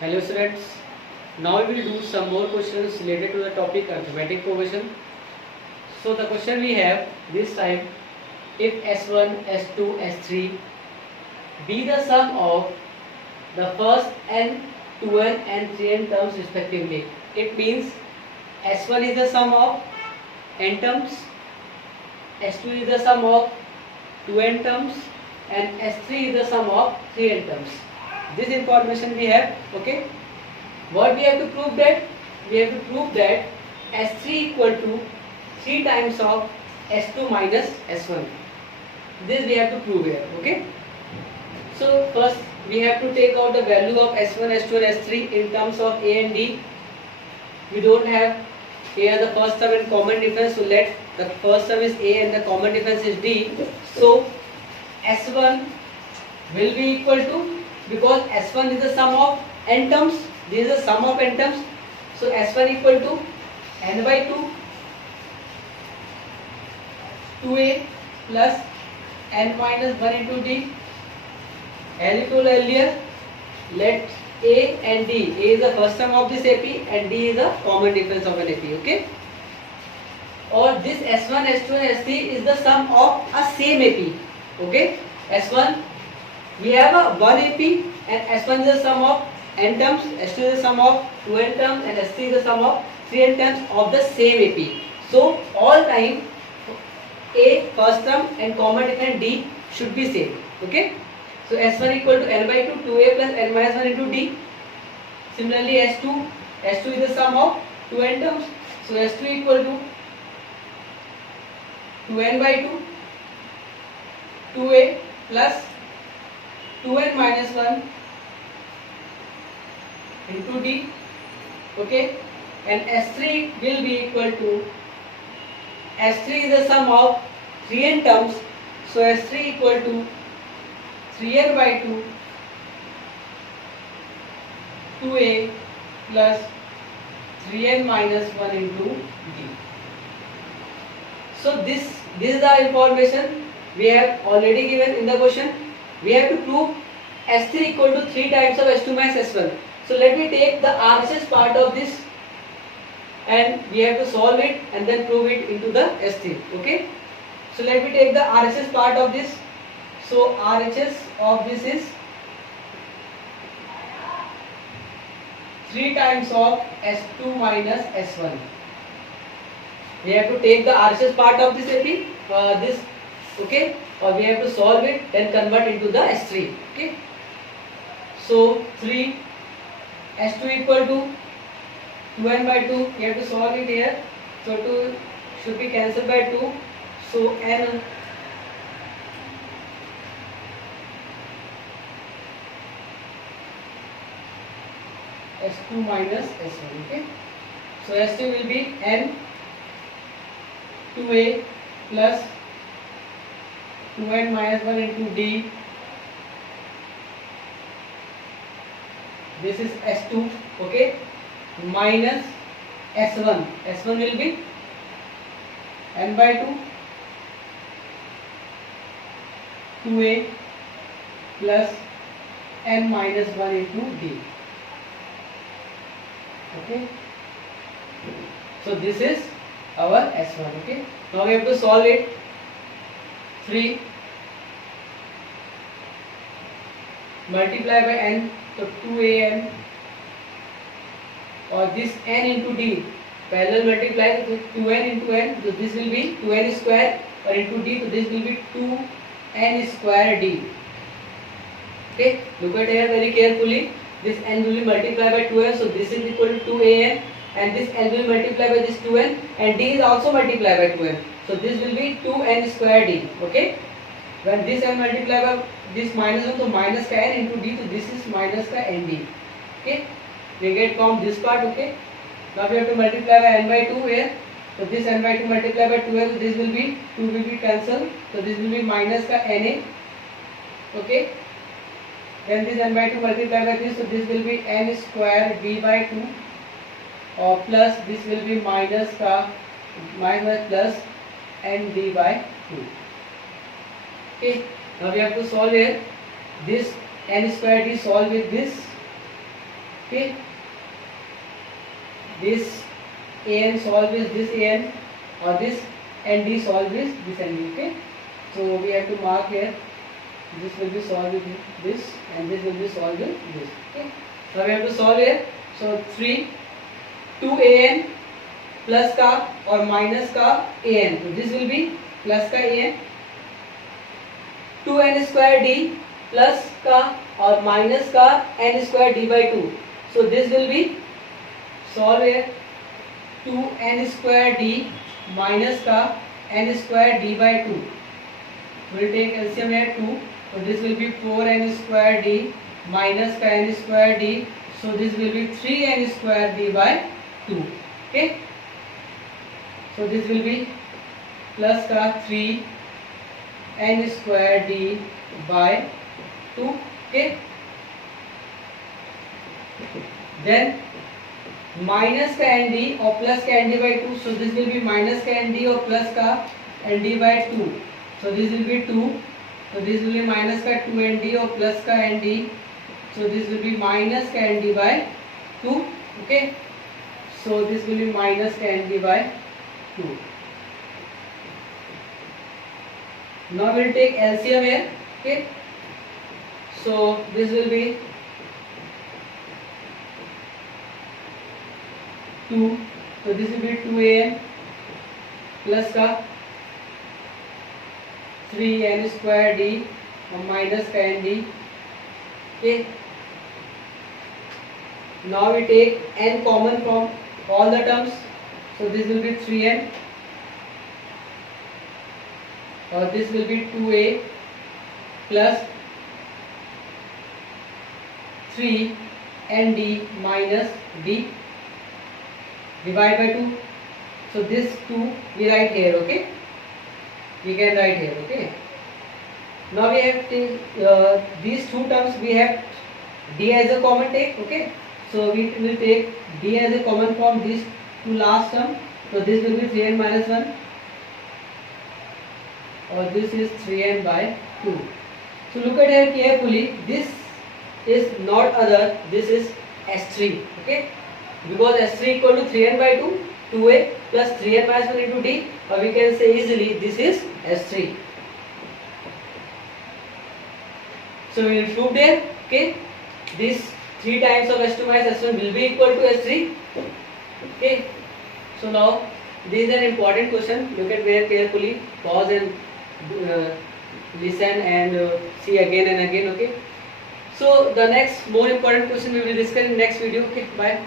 Hello students, now we will do some more questions related to the topic arithmetic progression. So the question we have this time, if S1, S2, S3 be the sum of the first n, 2n and 3n terms respectively, it means S1 is the sum of n terms, S2 is the sum of 2n terms and S3 is the sum of 3n terms. This information we have, okay. What we have to prove that? We have to prove that S3 equal to 3 times of S2 minus S1. This we have to prove here, okay. So first we have to take out the value of S1, S2 and S3 in terms of A and D. We don't have here the first term and common difference, so let the first term is A and the common difference is D. So S1 will be equal to, because S1 is the sum of n terms, this is the sum of n terms, so S1 equal to n by 2, 2a plus n minus 1 into d. As I told earlier, let A and D, A is the first term of this AP and D is the common difference of an AP, okay. Or this S1, S2 and S3 is the sum of a same AP, okay. S1 we have a 1 AP and S1 is the sum of n terms, S2 is the sum of 2n terms and S3 is the sum of 3n terms of the same AP. So all time A first term and common difference D should be same, okay. So S1 equal to n by 2, 2a plus n minus 1 into d. Similarly S2 is the sum of 2n terms, so S2 equal to 2n by 2, 2a plus 2n minus 1 into d, okay. And S3 will be equal to, S3 is the sum of 3n terms, so S3 equal to 3n by 2, 2a plus 3n minus 1 into d. So this is the information we have already given in the question. We have to prove S3 equal to 3 times of S2 minus S1. So let me take the RHS part of this and we have to solve it and then prove it into the S3, okay. So let me take the RHS part of this. So RHS of this is 3 times of S2 minus S1. We have to take the RHS part of this AP, this, okay, or we have to solve it, then convert into the S3, okay. So 3 S2 equal to 2n by 2, we have to solve it here, so 2 should be cancelled by 2, so n S2 minus S1, okay. So S2 will be n 2a plus 2n minus 1 into d. This is S2, okay, minus S1. S1 will be n by 2, 2a plus n minus 1 into d. Okay. So this is our S1, okay. Now we have to solve it. 3 multiply by n, so 2an, or this n into d, parallel multiply, so 2n into n, so this will be 2n square, or into d, so this will be 2n square d. Okay, look at here very carefully. This n will be multiplied by 2n, so this is equal to 2an, and this n will multiply by this 2n, and d is also multiplied by 2n, so this will be 2n square d, okay. When this n multiply by this minus 1, so minus ka n into d, so this is minus ka nd, okay. We get from this part, okay. Now we have to multiply by n by 2 here, so this n by 2 multiply by 2n, so this will be 2 will be cancelled, so this will be minus ka na, okay. Then this n by 2 multiply by this, so this will be n square d by 2, or plus this will be minus ka minus plus n d by 2. Okay, now we have to solve here. This n square d solve with this, Okay, this an solved with this an, or this nd solved with this nd. Okay, so we have to mark here, this will be solved with this and this will be solved with this. Okay, so we have to solve here. So 3 2an plus का और minus का an, तो this will be plus का an, 2n square d plus का और minus का n square d by 2, so this will be solve here, 2n square d minus का n square d by 2, we'll take LCM here 2, so this will be 4n square d minus का n square d, so this will be 3n square d by 2. Okay, so this will be plus का 3n square d by 2. Okay, then minus का nd और plus का nd by 2, so this will be minus का nd और plus का nd by 2, so this will be 2, so this will be minus का 2nd और plus का nd, so this will be minus का nd by 2. Okay, so this will be minus का nd by 2. Now we'll take LCM here. Okay, so this will be 2, so this will be 2an plus का 3n square d और minus का nd. Okay, now we take n common from all the terms, so this will be 3n, or this will be 2a plus 3nd minus d divide by 2, so this 2 we write here. Okay, we can write here. Okay, now we have these two terms, we have d as a common take. Okay, so we will take d as a common from these two last term, so this will be 3n minus 1, or this is 3n by 2. So look at here carefully, this is not other, this is S3. Okay, because S3 equal to 3n by 2, 2a plus 3n minus 1 into d, or we can say easily this is S3. So we will prove there. Okay, this 3 times of S2 minus S1 will be equal to S3. Okay, so now this is an important question. Look at very carefully, pause and listen and see again and again. Okay, so the next more important question we will discuss in next video. Okay, bye.